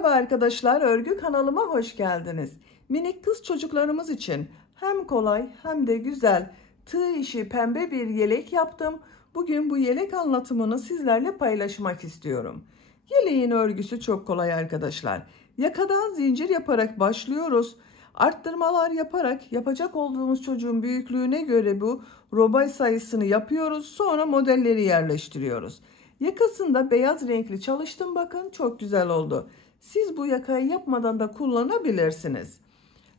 Merhaba arkadaşlar, örgü kanalıma hoş geldiniz. Minik kız çocuklarımız için hem kolay hem de güzel tığ işi pembe bir yelek yaptım. Bugün bu yelek anlatımını sizlerle paylaşmak istiyorum. Yeleğin örgüsü çok kolay arkadaşlar. Yakadan zincir yaparak başlıyoruz. Arttırmalar yaparak yapacak olduğumuz çocuğun büyüklüğüne göre bu robay sayısını yapıyoruz. Sonra modelleri yerleştiriyoruz. Yakasında beyaz renkli çalıştım, bakın çok güzel oldu. Siz bu yakayı yapmadan da kullanabilirsiniz.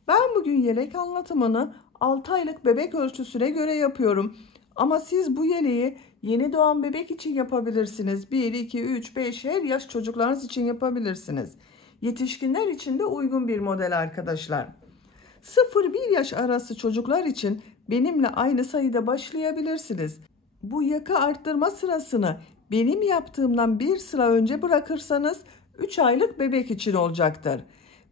Ben bugün yelek anlatımını 6 aylık bebek ölçüsüne göre yapıyorum. Ama siz bu yeleği yeni doğan bebek için yapabilirsiniz. 1, 2, 3, 5 her yaş çocuklarınız için yapabilirsiniz. Yetişkinler için de uygun bir model arkadaşlar. 0-1 yaş arası çocuklar için benimle aynı sayıda başlayabilirsiniz. Bu yaka arttırma sırasını benim yaptığımdan bir sıra önce bırakırsanız 3 aylık bebek için olacaktır.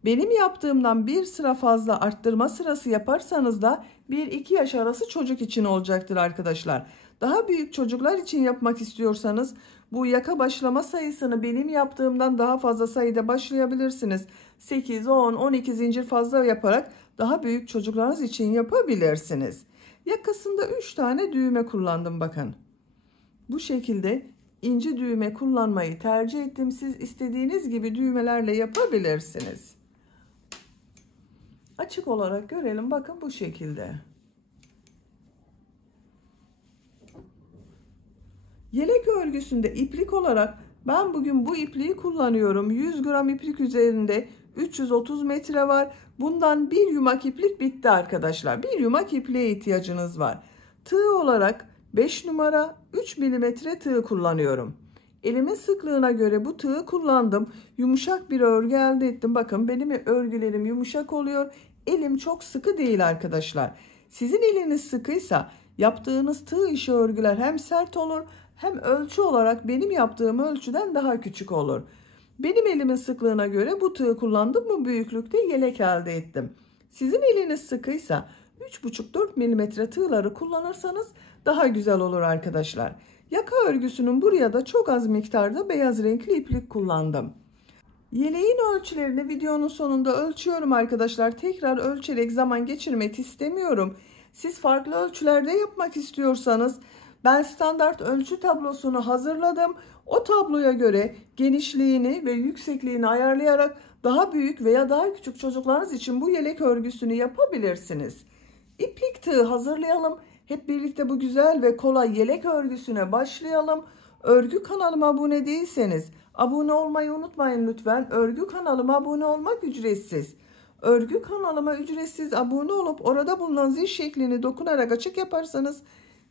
Benim yaptığımdan bir sıra fazla arttırma sırası yaparsanız da 1-2 yaş arası çocuk için olacaktır arkadaşlar. Daha büyük çocuklar için yapmak istiyorsanız bu yaka başlama sayısını benim yaptığımdan daha fazla sayıda başlayabilirsiniz. 8, 10, 12 zincir fazla yaparak daha büyük çocuklarınız için yapabilirsiniz. Yakasında 3 tane düğme kullandım, bakın. Bu şekilde ince düğme kullanmayı tercih ettim. Siz istediğiniz gibi düğmelerle yapabilirsiniz. Açık olarak görelim, bakın bu şekilde. Yelek örgüsünde iplik olarak ben bugün bu ipliği kullanıyorum. 100 gram iplik üzerinde 330 metre var. Bundan bir yumak iplik bitti arkadaşlar. Bir yumak ipliğe ihtiyacınız var. Tığ olarak 5 numara 3 milimetre tığ kullanıyorum. Elimin sıklığına göre bu tığı kullandım. Yumuşak bir örgü elde ettim. Bakın benim örgülerim yumuşak oluyor. Elim çok sıkı değil arkadaşlar. Sizin eliniz sıkıysa yaptığınız tığ işi örgüler hem sert olur hem ölçü olarak benim yaptığım ölçüden daha küçük olur. Benim elimin sıklığına göre bu tığı kullandım. Bu büyüklükte yelek elde ettim. Sizin eliniz sıkıysa 3,5-4 milimetre tığları kullanırsanız daha güzel olur arkadaşlar. Yaka örgüsünün buraya da çok az miktarda beyaz renkli iplik kullandım. Yeleğin ölçülerini videonun sonunda ölçüyorum arkadaşlar. Tekrar ölçerek zaman geçirmek istemiyorum. Siz farklı ölçülerde yapmak istiyorsanız ben standart ölçü tablosunu hazırladım. O tabloya göre genişliğini ve yüksekliğini ayarlayarak daha büyük veya daha küçük çocuklarınız için bu yelek örgüsünü yapabilirsiniz. İplik tığı hazırlayalım. Hep birlikte bu güzel ve kolay yelek örgüsüne başlayalım. Örgü kanalıma abone değilseniz abone olmayı unutmayın lütfen. Örgü kanalıma abone olmak ücretsiz. Örgü kanalıma ücretsiz abone olup orada bulunan zil şeklini dokunarak açık yaparsanız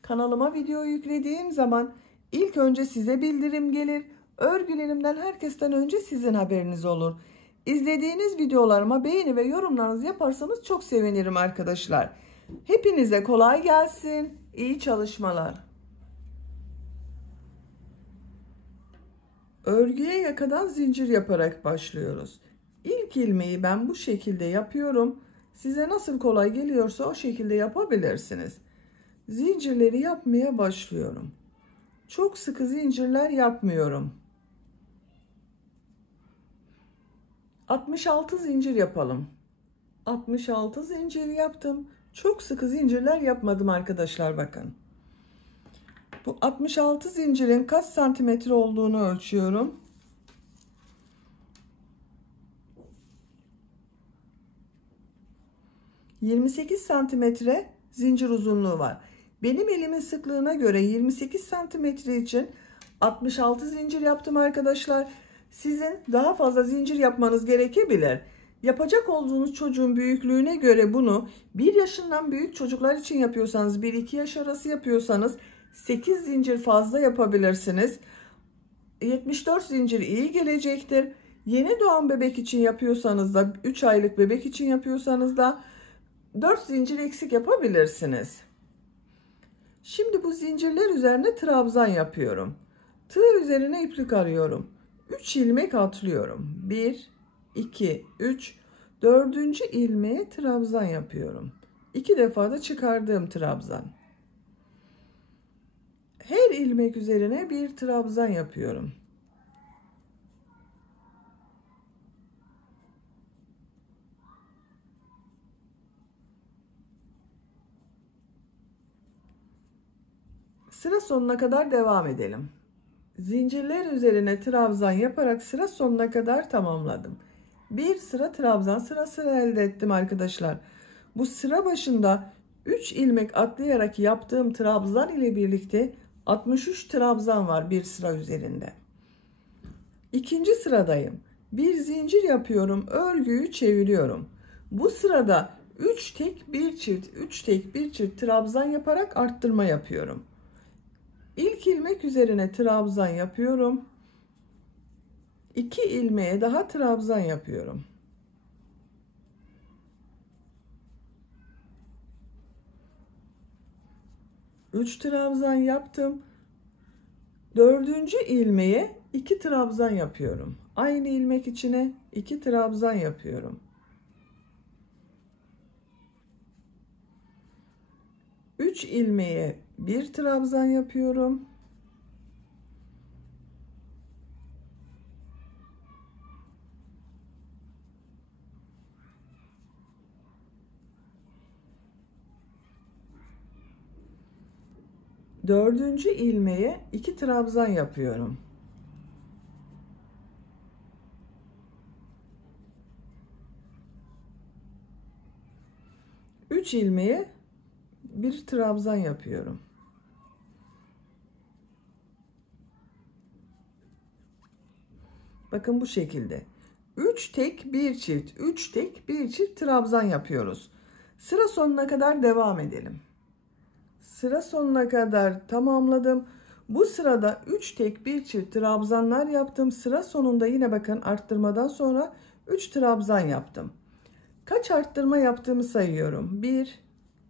kanalıma video yüklediğim zaman ilk önce size bildirim gelir. Örgülerimden herkesten önce sizin haberiniz olur. İzlediğiniz videolarıma beğeni ve yorumlarınızı yaparsanız çok sevinirim arkadaşlar. Hepinize kolay gelsin. İyi çalışmalar. Örgüye yakadan zincir yaparak başlıyoruz. İlk ilmeği ben bu şekilde yapıyorum. Size nasıl kolay geliyorsa o şekilde yapabilirsiniz. Zincirleri yapmaya başlıyorum. Çok sıkı zincirler yapmıyorum. 66 zincir yapalım. 66 zincir yaptım. Çok sıkı zincirler yapmadım arkadaşlar, bakın. Bu 66 zincirin kaç santimetre olduğunu ölçüyorum. ...28 santimetre zincir uzunluğu var. Benim elimin sıklığına göre 28 santimetre için 66 zincir yaptım arkadaşlar. Sizin daha fazla zincir yapmanız gerekebilir. Yapacak olduğunuz çocuğun büyüklüğüne göre bunu 1 yaşından büyük çocuklar için yapıyorsanız, 1-2 yaş arası yapıyorsanız 8 zincir fazla yapabilirsiniz. 74 zincir iyi gelecektir. Yeni doğan bebek için yapıyorsanız da 3 aylık bebek için yapıyorsanız da 4 zincir eksik yapabilirsiniz. Şimdi bu zincirler üzerine trabzan yapıyorum. Tığ üzerine iplik arıyorum. 3 ilmek atlıyorum. 1, 2, 3, 4. ilmeğe trabzan yapıyorum. 2 defa da çıkardığım trabzan. Her ilmek üzerine bir trabzan yapıyorum. Sıra sonuna kadar devam edelim. Zincirler üzerine trabzan yaparak sıra sonuna kadar tamamladım. Bir sıra trabzan sırası elde ettim arkadaşlar. Bu sıra başında 3 ilmek atlayarak yaptığım trabzan ile birlikte 63 trabzan var bir sıra üzerinde. İkinci sıradayım. Bir zincir yapıyorum, örgüyü çeviriyorum. Bu sırada 3 tek bir çift, 3 tek bir çift trabzan yaparak arttırma yapıyorum. İlk ilmek üzerine trabzan yapıyorum. 2 ilmeğe daha trabzan yapıyorum. Üç trabzan yaptım. Dördüncü ilmeğe 2 trabzan yapıyorum. Aynı ilmek içine 2 trabzan yapıyorum. 3 ilmeğe 1 trabzan yapıyorum. Dördüncü ilmeğe 2 trabzan yapıyorum. Üç ilmeğe 1 trabzan yapıyorum. Bakın bu şekilde. 3 tek bir çift, 3 tek bir çift trabzan yapıyoruz. Sıra sonuna kadar devam edelim. Sıra sonuna kadar tamamladım. Bu sırada 3 tek bir çift trabzanlar yaptım. Sıra sonunda yine bakın arttırmadan sonra 3 trabzan yaptım. Kaç arttırma yaptığımı sayıyorum. 1,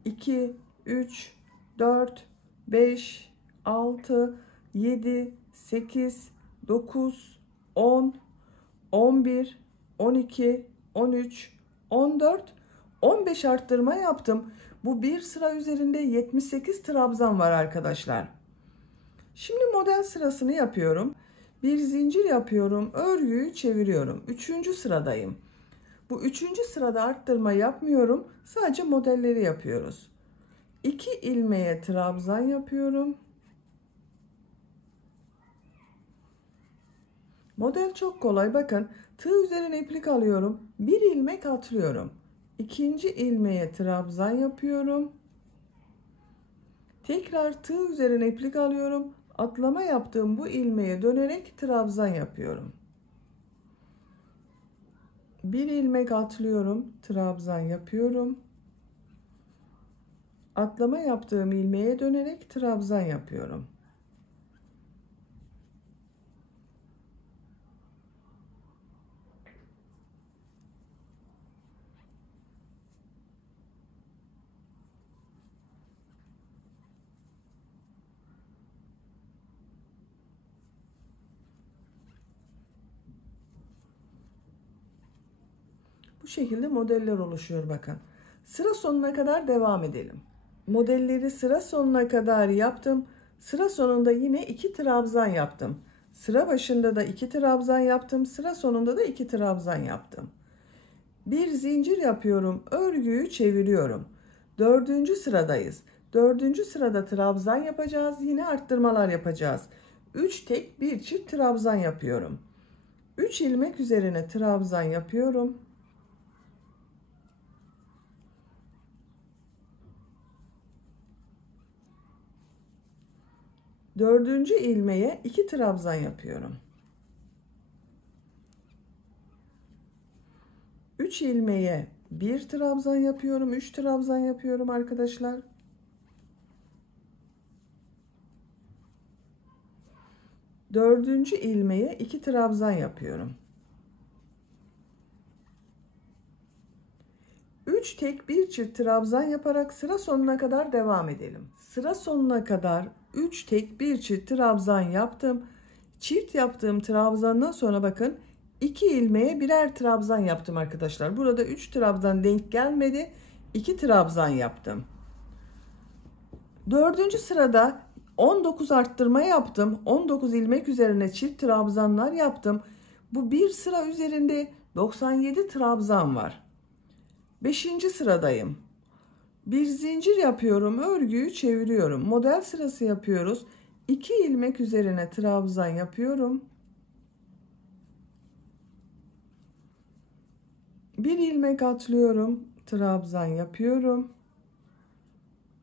2, 3, 4, 5, 6, 7, 8, 9, 10, 11, 12, 13, 14, 15 arttırma yaptım. Bu bir sıra üzerinde 78 trabzan var arkadaşlar. Şimdi model sırasını yapıyorum. Bir zincir yapıyorum. Örgüyü çeviriyorum. Üçüncü sıradayım. Bu üçüncü sırada arttırma yapmıyorum. Sadece modelleri yapıyoruz. 2 ilmeğe trabzan yapıyorum. Model çok kolay. Bakın tığ üzerine iplik alıyorum. Bir ilmek atlıyorum. İkinci ilmeğe trabzan yapıyorum. Tekrar tığ üzerine iplik alıyorum. Atlama yaptığım bu ilmeğe dönerek trabzan yapıyorum. Bir ilmek atlıyorum. Trabzan yapıyorum. Atlama yaptığım ilmeğe dönerek trabzan yapıyorum. Bu şekilde modeller oluşuyor bakın. Sıra sonuna kadar devam edelim. Modelleri sıra sonuna kadar yaptım. Sıra sonunda yine 2 trabzan yaptım. Sıra başında da 2 trabzan yaptım. Sıra sonunda da 2 trabzan yaptım. Bir zincir yapıyorum. Örgüyü çeviriyorum. Dördüncü sıradayız. Dördüncü sırada trabzan yapacağız. Yine arttırmalar yapacağız. 3 tek bir çift trabzan yapıyorum. 3 ilmek üzerine trabzan yapıyorum. Dördüncü ilmeğe 2 trabzan yapıyorum. 3 ilmeğe 1 trabzan yapıyorum. 3 trabzan yapıyorum arkadaşlar. Dördüncü ilmeğe 2 trabzan yapıyorum. 3 tek bir çift trabzan yaparak sıra sonuna kadar devam edelim. Sıra sonuna kadar 3 tek bir çift trabzan yaptım. Çift yaptığım trabzandan sonra bakın 2 ilmeğe birer trabzan yaptım arkadaşlar. Burada 3 trabzan denk gelmedi. 2 trabzan yaptım. Dördüncü sırada 19 arttırma yaptım. 19 ilmek üzerine çift trabzanlar yaptım. Bu bir sıra üzerinde 97 trabzan var. 5. sıradayım. Bir zincir yapıyorum, örgüyü çeviriyorum. Model sırası yapıyoruz. 2 ilmek üzerine trabzan yapıyorum. Bir ilmek atlıyorum, trabzan yapıyorum.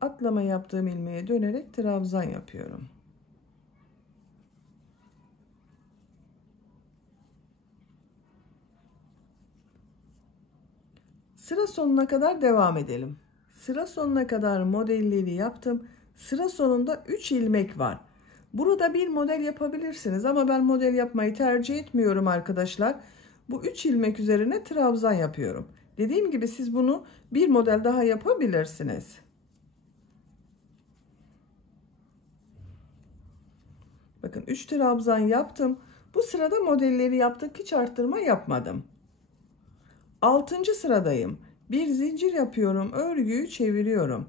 Atlama yaptığım ilmeğe dönerek trabzan yapıyorum. Sıra sonuna kadar devam edelim. Sıra sonuna kadar modelleri yaptım. Sıra sonunda 3 ilmek var. Burada bir model yapabilirsiniz ama ben model yapmayı tercih etmiyorum arkadaşlar. Bu 3 ilmek üzerine trabzan yapıyorum. Dediğim gibi siz bunu bir model daha yapabilirsiniz. Bakın 3 trabzan yaptım. Bu sırada modelleri yaptık. Hiç arttırma yapmadım. 6. sıradayım. Bir zincir yapıyorum. Örgüyü çeviriyorum.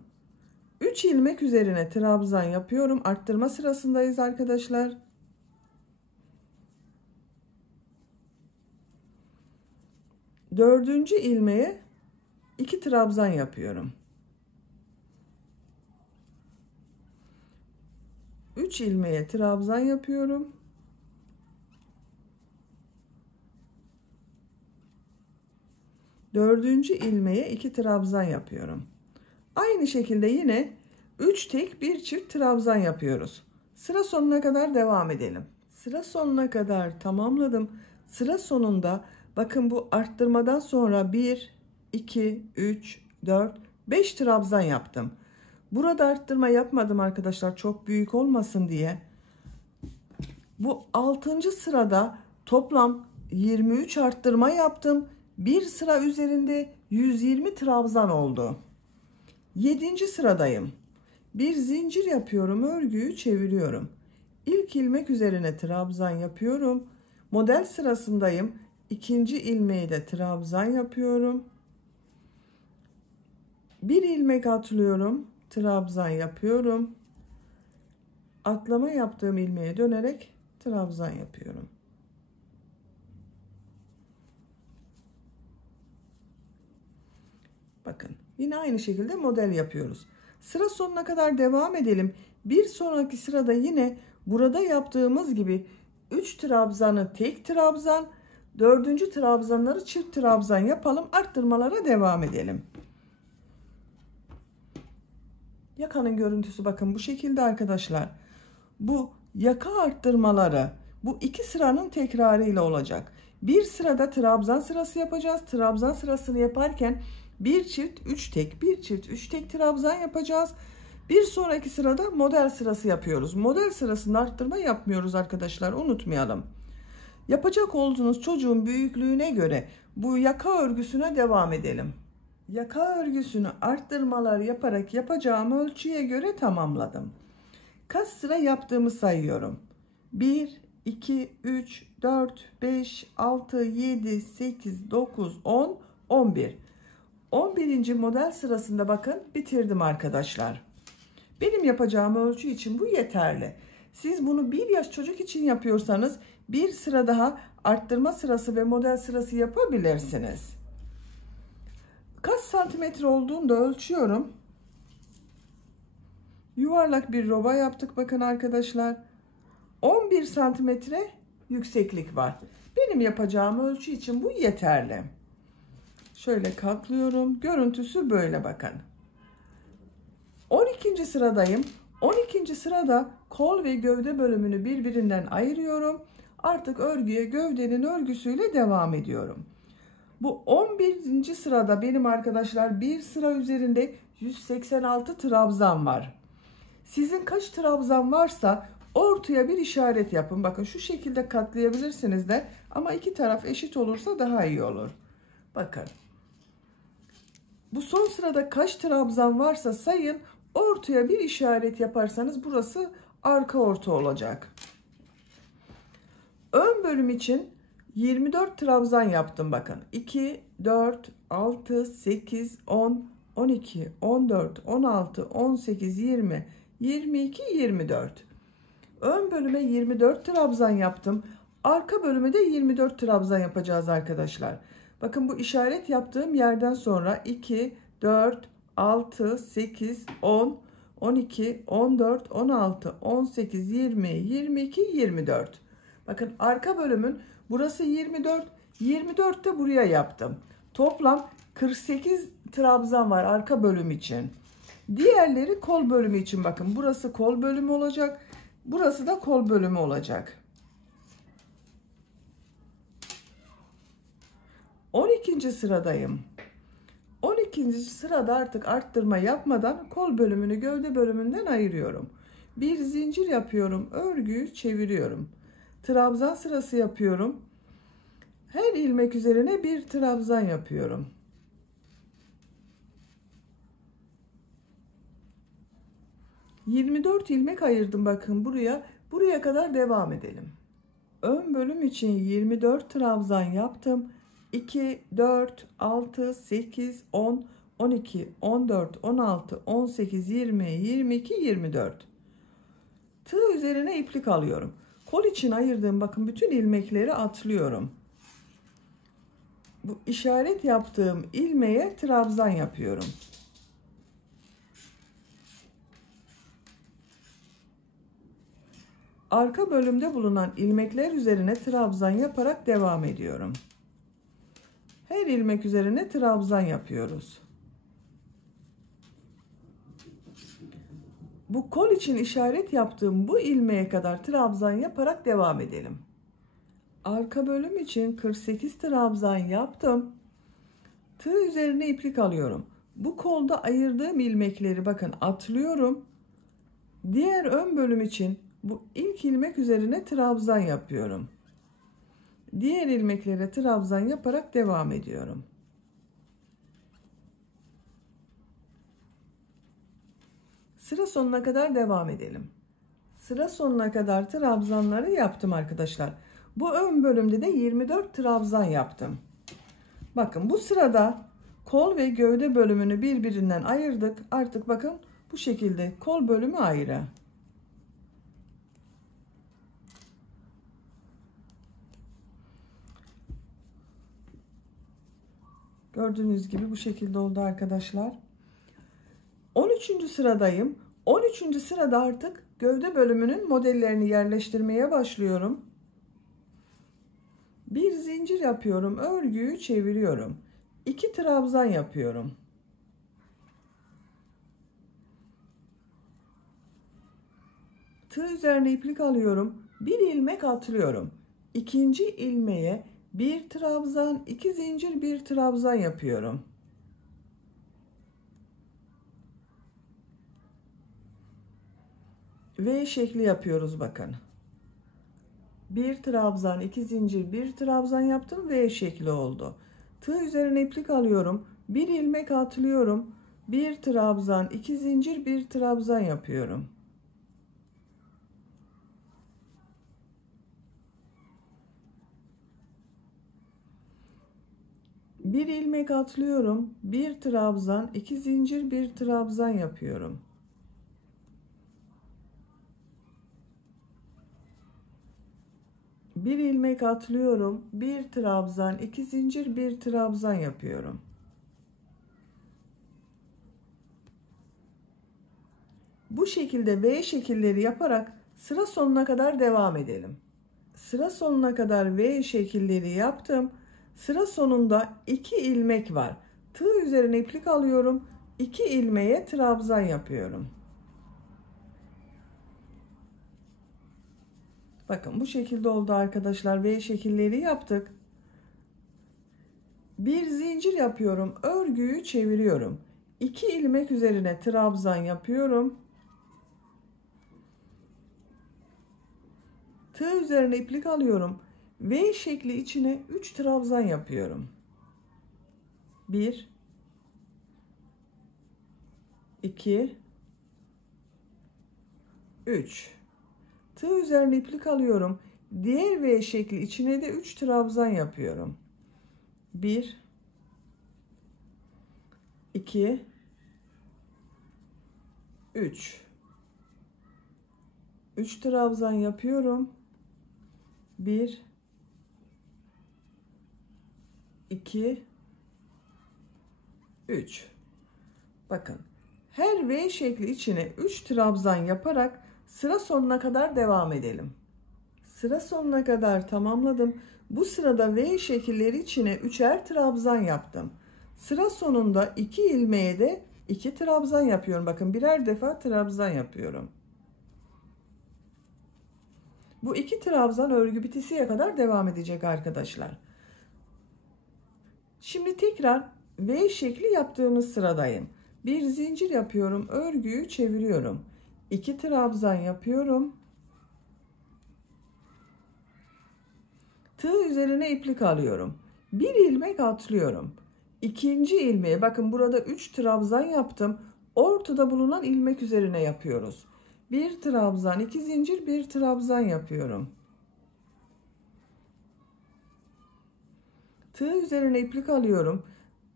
3 ilmek üzerine trabzan yapıyorum. Arttırma sırasındayız arkadaşlar. Dördüncü ilmeğe 2 trabzan yapıyorum. 3 ilmeğe trabzan yapıyorum. Dördüncü ilmeğe 2 trabzan yapıyorum. Aynı şekilde yine 3 tek bir çift trabzan yapıyoruz. Sıra sonuna kadar devam edelim. Sıra sonuna kadar tamamladım. Sıra sonunda bakın bu arttırmadan sonra 1, 2, 3, 4, 5 trabzan yaptım. Burada arttırma yapmadım arkadaşlar, çok büyük olmasın diye. Bu 6. sırada toplam 23 arttırma yaptım. Bir sıra üzerinde 120 trabzan oldu. 7. sıradayım. Bir zincir yapıyorum, örgüyü çeviriyorum. İlk ilmek üzerine trabzan yapıyorum. Model sırasındayım. 2. ilmeği de trabzan yapıyorum. Bir ilmek atlıyorum, trabzan yapıyorum. Atlama yaptığım ilmeğe dönerek trabzan yapıyorum. Bakın yine aynı şekilde model yapıyoruz. Sıra sonuna kadar devam edelim. Bir sonraki sırada yine burada yaptığımız gibi 3 trabzanı tek trabzan, 4. trabzanları çift trabzan yapalım. Arttırmalara devam edelim. Yakanın görüntüsü bakın bu şekilde arkadaşlar. Bu yaka arttırmaları bu 2 sıranın tekrarı ile olacak. Bir sırada trabzan sırası yapacağız. Trabzan sırasını yaparken bir çift 3 tek, bir çift 3 tek trabzan yapacağız. Bir sonraki sırada model sırası yapıyoruz. Model sırasında arttırma yapmıyoruz arkadaşlar, unutmayalım. Yapacak olduğunuz çocuğun büyüklüğüne göre bu yaka örgüsüne devam edelim. Yaka örgüsünü arttırmalar yaparak yapacağım ölçüye göre tamamladım. Kaç sıra yaptığımı sayıyorum. 1, 2, 3, 4, 5, 6, 7, 8, 9, 10, 11. 11. model sırasında bakın bitirdim arkadaşlar. Benim yapacağım ölçü için bu yeterli. Siz bunu 1 yaş çocuk için yapıyorsanız bir sıra daha arttırma sırası ve model sırası yapabilirsiniz. Kaç santimetre olduğunu da ölçüyorum. Yuvarlak bir roba yaptık bakın arkadaşlar. 11 santimetre yükseklik var. Benim yapacağım ölçü için bu yeterli. Şöyle katlıyorum. Görüntüsü böyle bakın. 12. sıradayım. 12. sırada kol ve gövde bölümünü birbirinden ayırıyorum. Artık örgüye gövdenin örgüsüyle devam ediyorum. Bu 11. sırada benim arkadaşlar bir sıra üzerinde 186 trabzan var. Sizin kaç trabzan varsa ortaya bir işaret yapın. Bakın şu şekilde katlayabilirsiniz de ama iki taraf eşit olursa daha iyi olur. Bakın. Bu son sırada kaç trabzan varsa sayın, ortaya bir işaret yaparsanız burası arka orta olacak. Ön bölüm için 24 trabzan yaptım bakın. 2, 4, 6, 8, 10, 12, 14, 16, 18, 20, 22, 24. Ön bölüme 24 trabzan yaptım. Arka bölüme de 24 trabzan yapacağız arkadaşlar. Bakın bu işaret yaptığım yerden sonra 2, 4, 6, 8, 10, 12, 14, 16, 18, 20, 22, 24. Bakın arka bölümün burası 24. 24 de buraya yaptım. Toplam 48 trabzan var arka bölüm için. Diğerleri kol bölümü için. Bakın burası kol bölümü olacak. Burası da kol bölümü olacak. 12. sıradayım. 12. sırada artık arttırma yapmadan kol bölümünü gövde bölümünden ayırıyorum. Bir zincir yapıyorum. Örgüyü çeviriyorum. Trabzan sırası yapıyorum. Her ilmek üzerine bir trabzan yapıyorum. ...24 ilmek ayırdım bakın buraya. Buraya kadar devam edelim. Ön bölüm için 24 trabzan yaptım. 2, 4, 6, 8, 10, 12, 14, 16, 18, 20, 22, 24. Tığ üzerine iplik alıyorum. Kol için ayırdığım bakın bütün ilmekleri atlıyorum. Bu işaret yaptığım ilmeğe trabzan yapıyorum. Arka bölümde bulunan ilmekler üzerine trabzan yaparak devam ediyorum. Her ilmek üzerine trabzan yapıyoruz. Bu kol için işaret yaptığım bu ilmeğe kadar trabzan yaparak devam edelim. Arka bölüm için 48 trabzan yaptım. Tığ üzerine iplik alıyorum. Bu kolda ayırdığım ilmekleri bakın atlıyorum. Diğer ön bölüm için bu ilk ilmek üzerine trabzan yapıyorum. Diğer ilmeklere trabzan yaparak devam ediyorum. Sıra sonuna kadar devam edelim. Sıra sonuna kadar trabzanları yaptım arkadaşlar. Bu ön bölümde de 24 trabzan yaptım. Bakın bu sırada kol ve gövde bölümünü birbirinden ayırdık. Artık bakın bu şekilde kol bölümü ayrı. Gördüğünüz gibi bu şekilde oldu arkadaşlar. 13. sıradayım. 13. sırada artık gövde bölümünün modellerini yerleştirmeye başlıyorum. Bir zincir yapıyorum. Örgüyü çeviriyorum. 2 trabzan yapıyorum. Tığ üzerine iplik alıyorum. Bir ilmek atlıyorum. İkinci ilmeğe bir trabzan, 2 zincir, bir trabzan yapıyorum. V şekli yapıyoruz bakın. Bir trabzan, 2 zincir, bir trabzan yaptım. V şekli oldu. Tığ üzerine iplik alıyorum. Bir ilmek atlıyorum. Bir trabzan, 2 zincir, bir trabzan yapıyorum. Bir ilmek atlıyorum. Bir trabzan, 2 zincir, bir trabzan yapıyorum. Bir ilmek atlıyorum. Bir trabzan, 2 zincir, bir trabzan yapıyorum. Bu şekilde V şekilleri yaparak sıra sonuna kadar devam edelim. Sıra sonuna kadar V şekilleri yaptım. Sıra sonunda 2 ilmek var. Tığ üzerine iplik alıyorum. 2 ilmeğe trabzan yapıyorum. Bakın bu şekilde oldu arkadaşlar. V şekilleri yaptık. Bir zincir yapıyorum. Örgüyü çeviriyorum. 2 ilmek üzerine trabzan yapıyorum. Tığ üzerine iplik alıyorum. V şekli içine 3 trabzan yapıyorum. 1 2 3. Tığ üzerine iplik alıyorum. Diğer V şekli içine de 3 trabzan yapıyorum. 1 2 3. 3 trabzan yapıyorum. 1 2 3. Bakın, her V şekli içine 3 trabzan yaparak sıra sonuna kadar devam edelim. Sıra sonuna kadar tamamladım. Bu sırada V şekilleri içine 3'er trabzan yaptım. Sıra sonunda 2 ilmeğe de 2 trabzan yapıyorum. Bakın, birer defa trabzan yapıyorum. Bu 2 trabzan örgü bitesiye kadar devam edecek arkadaşlar. Şimdi tekrar V şekli yaptığımız sıradayım. Bir zincir yapıyorum, örgüyü çeviriyorum. 2 trabzan yapıyorum. Tığ üzerine iplik alıyorum. Bir ilmek atlıyorum. İkinci ilmeğe, bakın burada 3 trabzan yaptım. Ortada bulunan ilmek üzerine yapıyoruz. Bir trabzan, 2 zincir, bir trabzan yapıyorum. Tığ üzerine iplik alıyorum.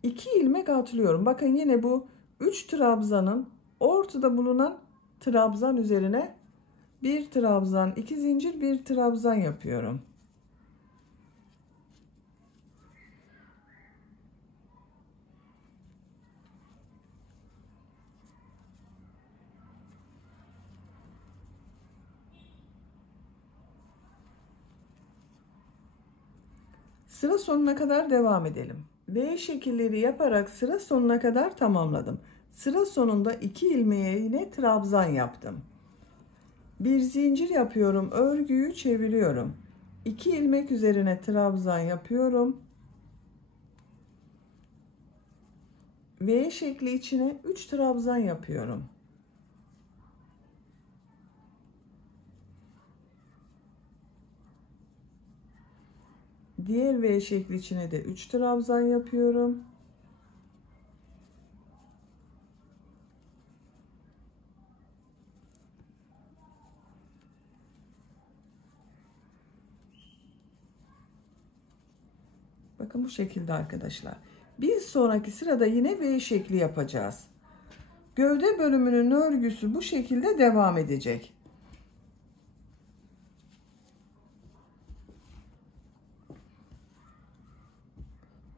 2 ilmek atlıyorum. Bakın yine bu 3 trabzanın ortada bulunan trabzan üzerine bir trabzan, 2 zincir, bir trabzan yapıyorum. Sıra sonuna kadar devam edelim. V şekilleri yaparak sıra sonuna kadar tamamladım. Sıra sonunda 2 ilmeğe yine trabzan yaptım. Bir zincir yapıyorum, örgüyü çeviriyorum. 2 ilmek üzerine trabzan yapıyorum. V şekli içine 3 trabzan yapıyorum. Diğer V şekli içine de 3 trabzan yapıyorum. Bakın bu şekilde arkadaşlar. Bir sonraki sırada yine V şekli yapacağız. Gövde bölümünün örgüsü bu şekilde devam edecek.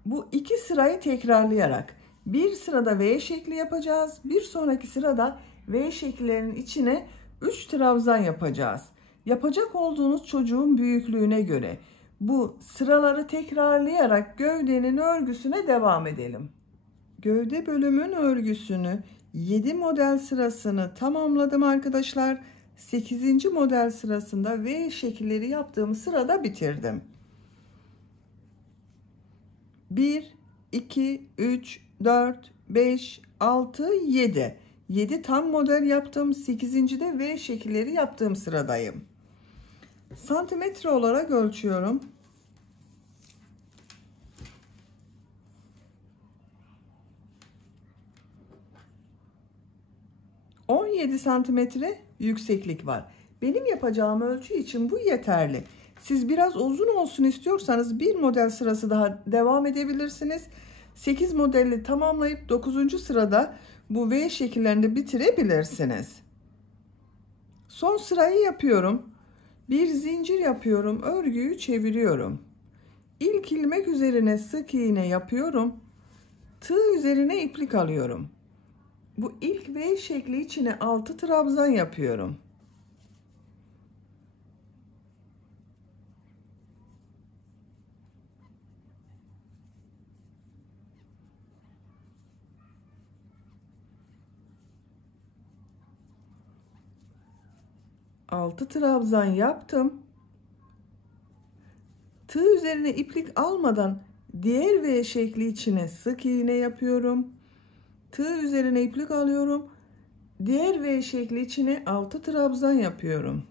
Bu iki sırayı tekrarlayarak bir sırada V şekli yapacağız. Bir sonraki sırada V şekillerinin içine 3 trabzan yapacağız. Yapacak olduğunuz çocuğun büyüklüğüne göre bu sıraları tekrarlayarak gövdenin örgüsüne devam edelim. Gövde bölümün örgüsünü 7 model sırasını tamamladım arkadaşlar. 8. model sırasında V şekilleri yaptığım sırada bitirdim. 1, 2, 3, 4, 5, 6, 7. 7 tam model yaptım. 8. de V şekilleri yaptığım sıradayım. Santimetre olarak ölçüyorum. 17 santimetre yükseklik var. Benim yapacağım ölçü için bu yeterli. Siz biraz uzun olsun istiyorsanız bir model sırası daha devam edebilirsiniz. 8 modeli tamamlayıp 9. sırada bu V şekillerinde bitirebilirsiniz. Son sırayı yapıyorum. Bir zincir yapıyorum. Örgüyü çeviriyorum. İlk ilmek üzerine sık iğne yapıyorum. Tığ üzerine iplik alıyorum. Bu ilk V şekli içine 6 trabzan yapıyorum. Altı trabzan yaptım. Tığ üzerine iplik almadan diğer V şekli içine sık iğne yapıyorum. Tığ üzerine iplik alıyorum. Diğer V şekli içine 6 trabzan yapıyorum.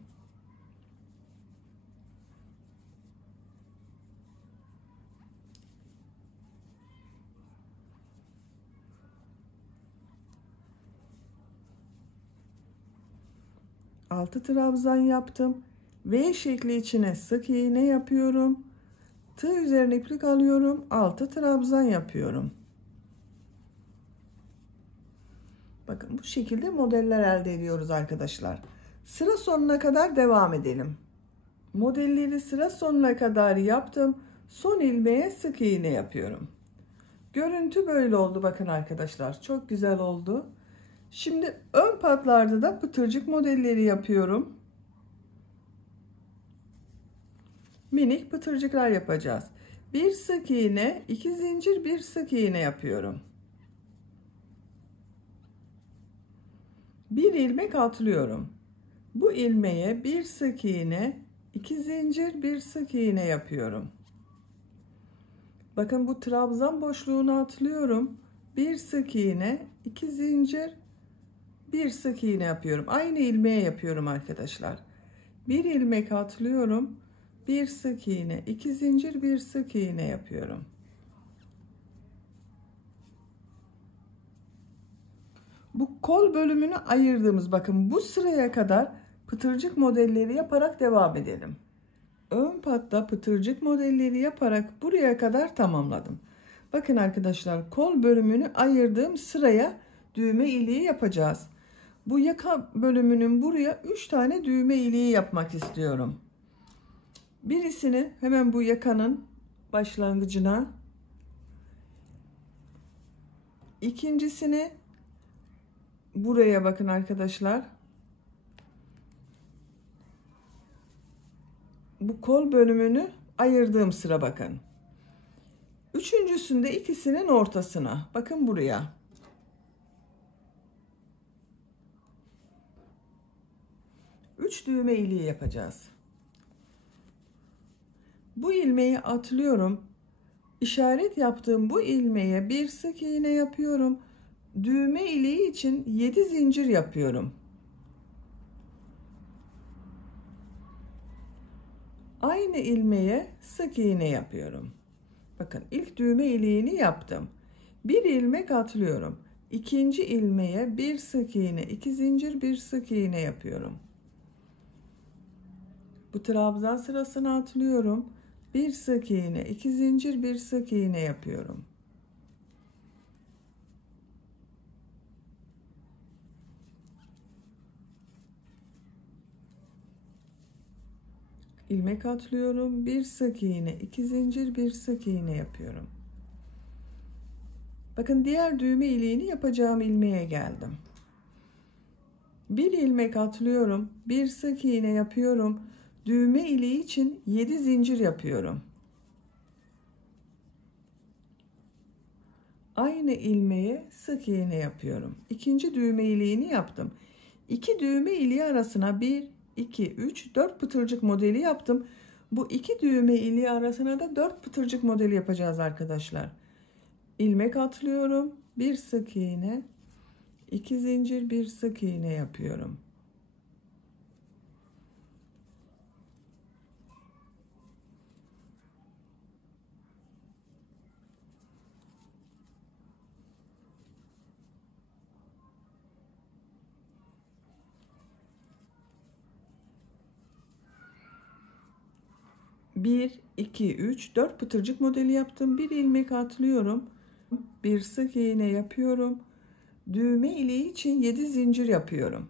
Altı trabzan yaptım. V şekli içine sık iğne yapıyorum. Tığ üzerine iplik alıyorum. 6 trabzan yapıyorum. Bakın bu şekilde modeller elde ediyoruz arkadaşlar. Sıra sonuna kadar devam edelim. Modelleri sıra sonuna kadar yaptım. Son ilmeğe sık iğne yapıyorum. Görüntü böyle oldu bakın arkadaşlar. Çok güzel oldu. Şimdi ön patlarda da pıtırcık modelleri yapıyorum. Minik pıtırcıklar yapacağız. Bir sık iğne, 2 zincir, bir sık iğne yapıyorum. Bir ilmek atlıyorum. Bu ilmeğe bir sık iğne, 2 zincir, bir sık iğne yapıyorum. Bakın bu trabzan boşluğunu atlıyorum. Bir sık iğne, 2 zincir, bir sık iğne yapıyorum. Aynı ilmeğe yapıyorum arkadaşlar. Bir ilmek atlıyorum. Bir sık iğne, 2 zincir, bir sık iğne yapıyorum. Bu kol bölümünü ayırdığımız, bakın bu sıraya kadar pıtırcık modelleri yaparak devam edelim. Ön patta pıtırcık modelleri yaparak buraya kadar tamamladım. Bakın arkadaşlar, kol bölümünü ayırdığım sıraya düğme iliği yapacağız. Bu yaka bölümünün buraya 3 tane düğme iliği yapmak istiyorum. Birisini hemen bu yakanın başlangıcına, ikincisini buraya bakın arkadaşlar. Bu kol bölümünü ayırdığım sıra bakın. Üçüncüsünde ikisinin ortasına. Bakın buraya. Üç düğme iliği yapacağız. Bu ilmeği atlıyorum. İşaret yaptığım bu ilmeğe bir sık iğne yapıyorum. Düğme iliği için 7 zincir yapıyorum. Aynı ilmeğe sık iğne yapıyorum. Bakın ilk düğme iliğini yaptım. Bir ilmek atlıyorum. İkinci ilmeğe bir sık iğne, 2 zincir, bir sık iğne yapıyorum. Bu trabzan sırasını atlıyorum. Bir sık iğne, 2 zincir, bir sık iğne yapıyorum. İlmek atlıyorum. Bir sık iğne, 2 zincir, bir sık iğne yapıyorum. Bakın diğer düğme iliğini yapacağım ilmeğe geldim. Bir ilmek atlıyorum. Bir sık iğne yapıyorum. Düğme iliği için 7 zincir yapıyorum. Aynı ilmeğe sık iğne yapıyorum. İkinci düğme iliğini yaptım. İki düğme iliği arasına 1, 2, 3, 4 pıtırcık modeli yaptım. Bu iki düğme iliği arasına da 4 pıtırcık modeli yapacağız arkadaşlar. İlmek atlıyorum. Bir sık iğne, 2 zincir, bir sık iğne yapıyorum. Bir, iki, üç, 4 pıtırcık modeli yaptım. Bir ilmek atlıyorum. Bir sık iğne yapıyorum. Düğme iliği için 7 zincir yapıyorum.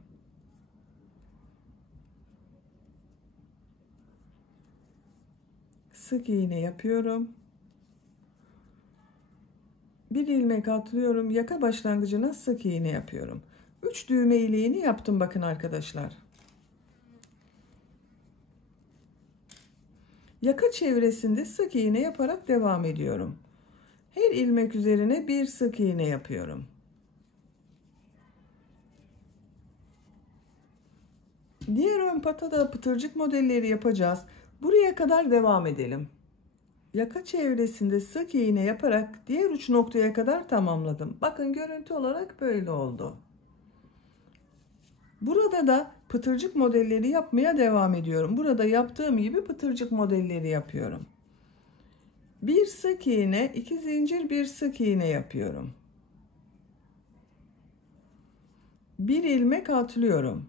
Sık iğne yapıyorum. Bir ilmek atlıyorum. Yaka başlangıcına sık iğne yapıyorum. 3 düğme iliğini yaptım bakın arkadaşlar. Yaka çevresinde sık iğne yaparak devam ediyorum. Her ilmek üzerine bir sık iğne yapıyorum. Diğer ön pata da pıtırcık modelleri yapacağız. Buraya kadar devam edelim. Yaka çevresinde sık iğne yaparak diğer uç noktaya kadar tamamladım. Bakın görüntü olarak böyle oldu. Burada da pıtırcık modelleri yapmaya devam ediyorum. Burada yaptığım gibi pıtırcık modelleri yapıyorum. Bir sık iğne, 2 zincir, bir sık iğne yapıyorum. Bir ilmek atlıyorum.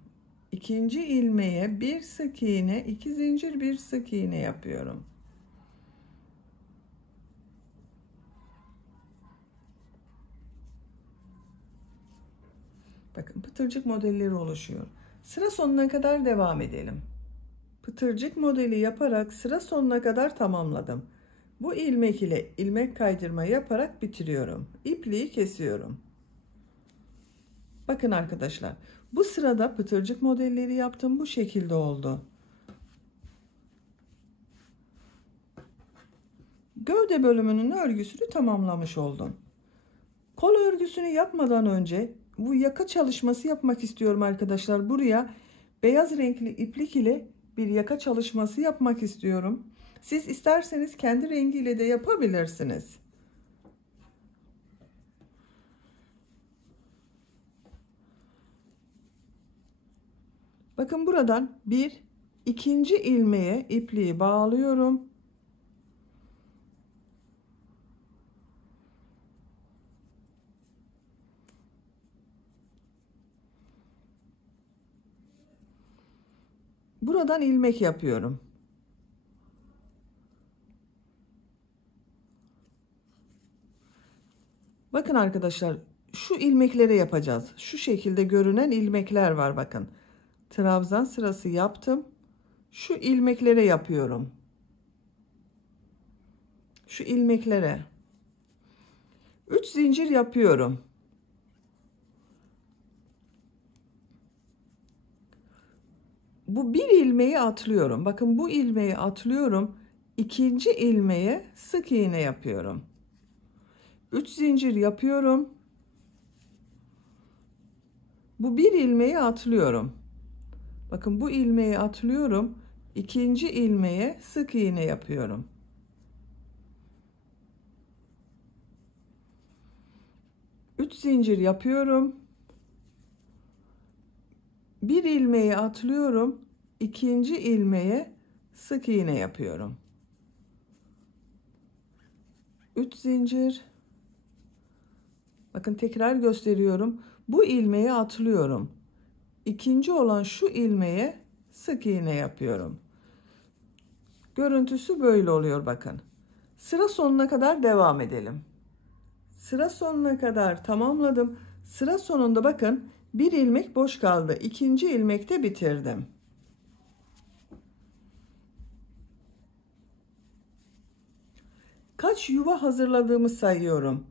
İkinci ilmeğe bir sık iğne, 2 zincir, bir sık iğne yapıyorum. Bakın pıtırcık modelleri oluşuyor. Sıra sonuna kadar devam edelim. Pıtırcık modeli yaparak sıra sonuna kadar tamamladım. Bu ilmek ile ilmek kaydırma yaparak bitiriyorum. İpliği kesiyorum. Bakın arkadaşlar, bu sırada pıtırcık modelleri yaptım. Bu şekilde oldu. Gövde bölümünün örgüsünü tamamlamış oldum. Kol örgüsünü yapmadan önce bu yaka çalışması yapmak istiyorum arkadaşlar. Buraya beyaz renkli iplik ile bir yaka çalışması yapmak istiyorum. Siz isterseniz kendi rengiyle de yapabilirsiniz. Bakın buradan ikinci ilmeğe ipliği bağlıyorum. Buradan ilmek yapıyorum. Bakın arkadaşlar, şu ilmekleri yapacağız. Şu şekilde görünen ilmekler var bakın. Trabzan sırası yaptım. Şu ilmeklere yapıyorum. Şu ilmeklere 3 zincir yapıyorum. Bu bir ilmeği atlıyorum. Bakın bu ilmeği atlıyorum. İkinci ilmeğe sık iğne yapıyorum. 3 zincir yapıyorum. Bu bir ilmeği atlıyorum. Bakın bu ilmeği atlıyorum. İkinci ilmeğe sık iğne yapıyorum. Üç zincir yapıyorum. Bir ilmeği atlıyorum. İkinci ilmeğe sık iğne yapıyorum. 3 zincir. Bakın tekrar gösteriyorum. Bu ilmeği atlıyorum. İkinci olan şu ilmeğe sık iğne yapıyorum. Görüntüsü böyle oluyor bakın. Sıra sonuna kadar devam edelim. Sıra sonuna kadar tamamladım. Sıra sonunda bakın bir ilmek boş kaldı. İkinci ilmekte bitirdim. Kaç yuva hazırladığımı sayıyorum.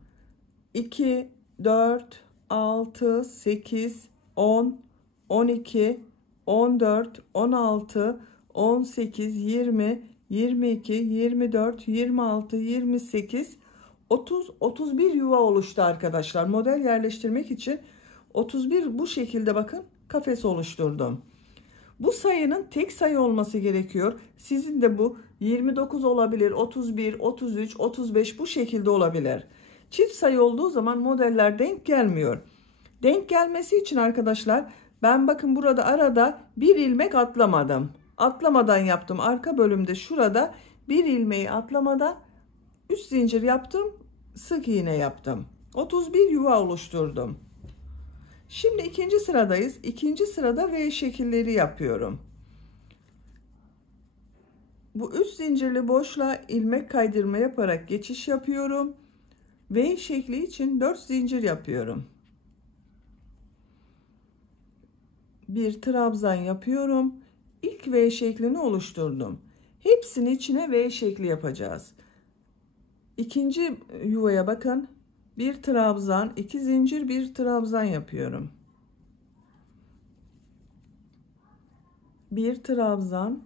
2, 4, 6, 8, 10, 12, 14, 16, 18, 20, 22, 24, 26, 28, 30, 31 yuva oluştu arkadaşlar. Model yerleştirmek için 31 bu şekilde bakın kafes oluşturdum. Bu sayının tek sayı olması gerekiyor. Sizin de bu 29 olabilir, 31, 33, 35 bu şekilde olabilir. Çift sayı olduğu zaman modeller denk gelmiyor. Denk gelmesi için arkadaşlar ben bakın burada arada bir ilmek atlamadım. Atlamadan yaptım. Arka bölümde şurada bir ilmeği atlamadan 3 zincir yaptım. Sık iğne yaptım. 31 yuva oluşturdum. Şimdi ikinci sıradayız. İkinci sırada V şekilleri yapıyorum. Bu 3 zincirli boşluğa ilmek kaydırma yaparak geçiş yapıyorum. V şekli için 4 zincir yapıyorum. Bir trabzan yapıyorum. İlk V şeklini oluşturdum. Hepsini içine V şekli yapacağız. İkinci yuvaya bakın. Bir trabzan, 2 zincir, bir trabzan yapıyorum. Bir trabzan,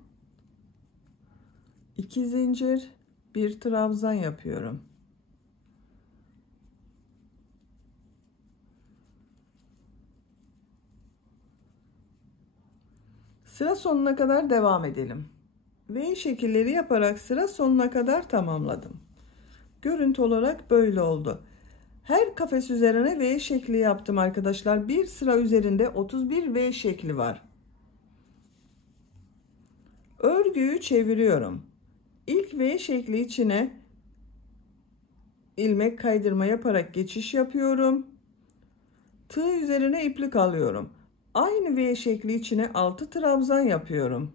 2 zincir, bir trabzan yapıyorum. Sıra sonuna kadar devam edelim. V şekilleri yaparak sıra sonuna kadar tamamladım. Görüntü olarak böyle oldu. Her kafes üzerine V şekli yaptım arkadaşlar. Bir sıra üzerinde 31 V şekli var. Örgüyü çeviriyorum. İlk V şekli içine ilmek kaydırma yaparak geçiş yapıyorum. Tığ üzerine iplik alıyorum. Aynı V şekli içine 6 trabzan yapıyorum.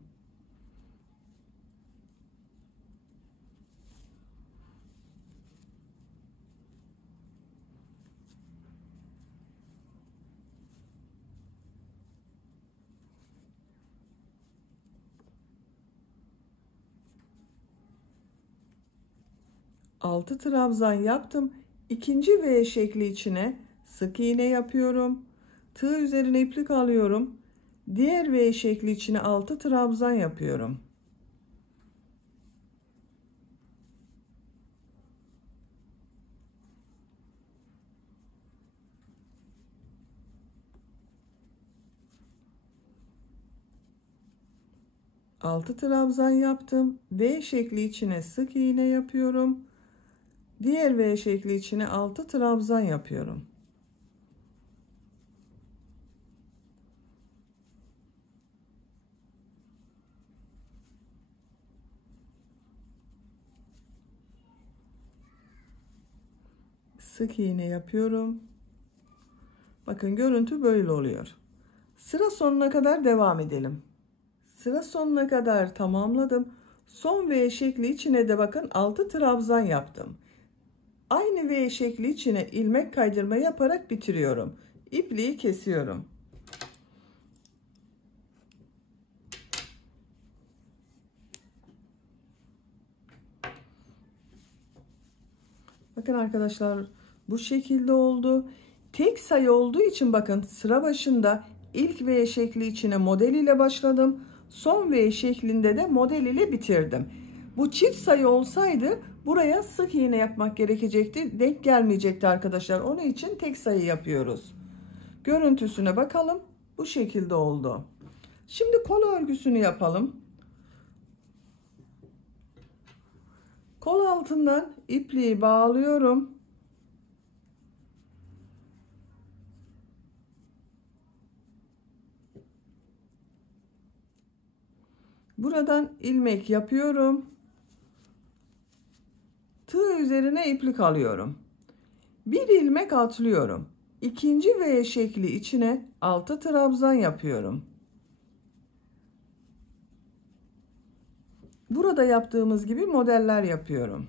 6 trabzan yaptım. İkinci V şekli içine sık iğne yapıyorum. Tığ üzerine iplik alıyorum. Diğer V şekli içine 6 trabzan yapıyorum. Altı trabzan yaptım. V şekli içine sık iğne yapıyorum. Diğer V şekli içine 6 trabzan yapıyorum. Sık iğne yapıyorum. Bakın görüntü böyle oluyor. Sıra sonuna kadar devam edelim. Sıra sonuna kadar tamamladım. Son V şekli içine de bakın 6 trabzan yaptım. Aynı V şekli içine ilmek kaydırma yaparak bitiriyorum. İpliği kesiyorum. Bakın arkadaşlar bu şekilde oldu. Tek sayı olduğu için bakın sıra başında ilk V şekli içine model ile başladım. Son V şeklinde de model ile bitirdim. Bu çift sayı olsaydı buraya sık iğne yapmak gerekecekti. Denk gelmeyecekti arkadaşlar. Onun için tek sayı yapıyoruz. Görüntüsüne bakalım. Bu şekilde oldu. Şimdi kol örgüsünü yapalım. Kol altından ipliği bağlıyorum. Buradan ilmek yapıyorum. Tığ üzerine iplik alıyorum. Bir ilmek atlıyorum. İkinci V şekli içine 6 trabzan yapıyorum. Burada yaptığımız gibi modeller yapıyorum.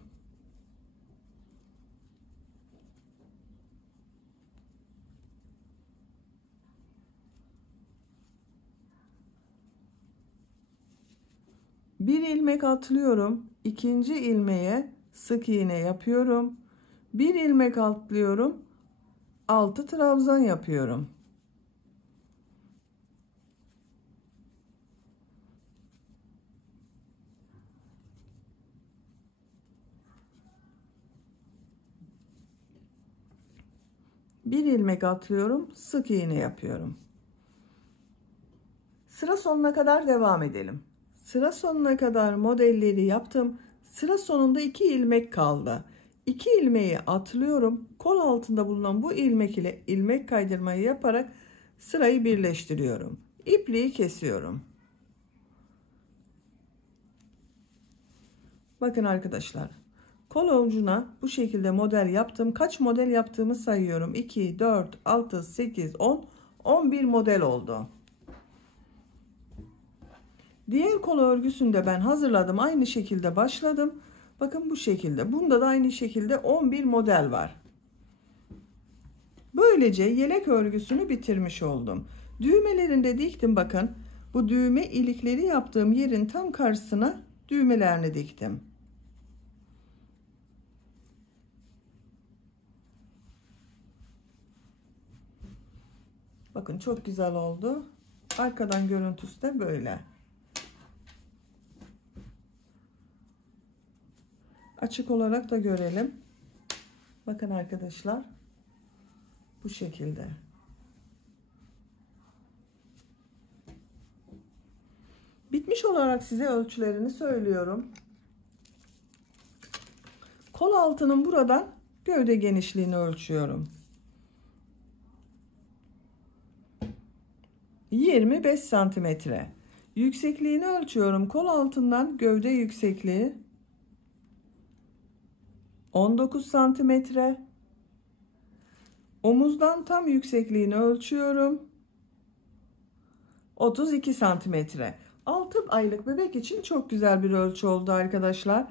Bir ilmek atlıyorum. İkinci ilmeğe sık iğne yapıyorum. Bir ilmek atlıyorum. 6 trabzan yapıyorum. Bir ilmek atlıyorum, sık iğne yapıyorum. Sıra sonuna kadar devam edelim. Sıra sonuna kadar modelleri yaptım. Sıra sonunda 2 ilmek kaldı. 2 ilmeği atlıyorum. Kol altında bulunan bu ilmek ile ilmek kaydırmayı yaparak sırayı birleştiriyorum. İpliği kesiyorum. Bakın arkadaşlar. Kol ucuna bu şekilde model yaptım. Kaç model yaptığımı sayıyorum. 2, 4, 6, 8, 10, 11 model oldu. Diğer kol örgüsünde ben hazırladım. Aynı şekilde başladım. Bakın bu şekilde. Bunda da aynı şekilde 11 model var. Böylece yelek örgüsünü bitirmiş oldum. Düğmelerini de diktim bakın. Bu düğme ilikleri yaptığım yerin tam karşısına düğmelerini diktim. Bakın çok güzel oldu. Arkadan görüntüsü de böyle. Açık olarak da görelim. Bakın arkadaşlar. Bu şekilde. Bitmiş olarak size ölçülerini söylüyorum. Kol altının buradan gövde genişliğini ölçüyorum. 25 santimetre. Yüksekliğini ölçüyorum. Kol altından gövde yüksekliği 19 santimetre. Omuzdan tam yüksekliğini ölçüyorum. 32 santimetre. 6 aylık bebek için çok güzel bir ölçü oldu arkadaşlar.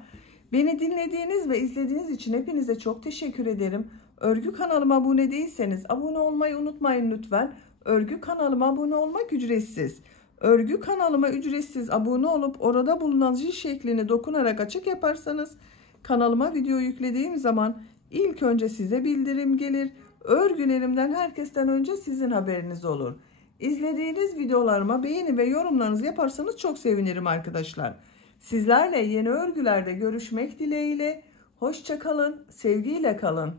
Beni dinlediğiniz ve izlediğiniz için hepinize çok teşekkür ederim. Örgü kanalıma abone değilseniz abone olmayı unutmayın lütfen. Örgü kanalıma abone olmak ücretsiz. Örgü kanalıma ücretsiz abone olup orada bulunan zil şeklini dokunarak açık yaparsanız Kanalıma video yüklediğim zaman ilk önce size bildirim gelir. Örgülerimden herkesten önce sizin haberiniz olur. İzlediğiniz videolarıma beğeni ve yorumlarınızı yaparsanız çok sevinirim arkadaşlar. Sizlerle yeni örgülerde görüşmek dileğiyle. Hoşça kalın, sevgiyle kalın.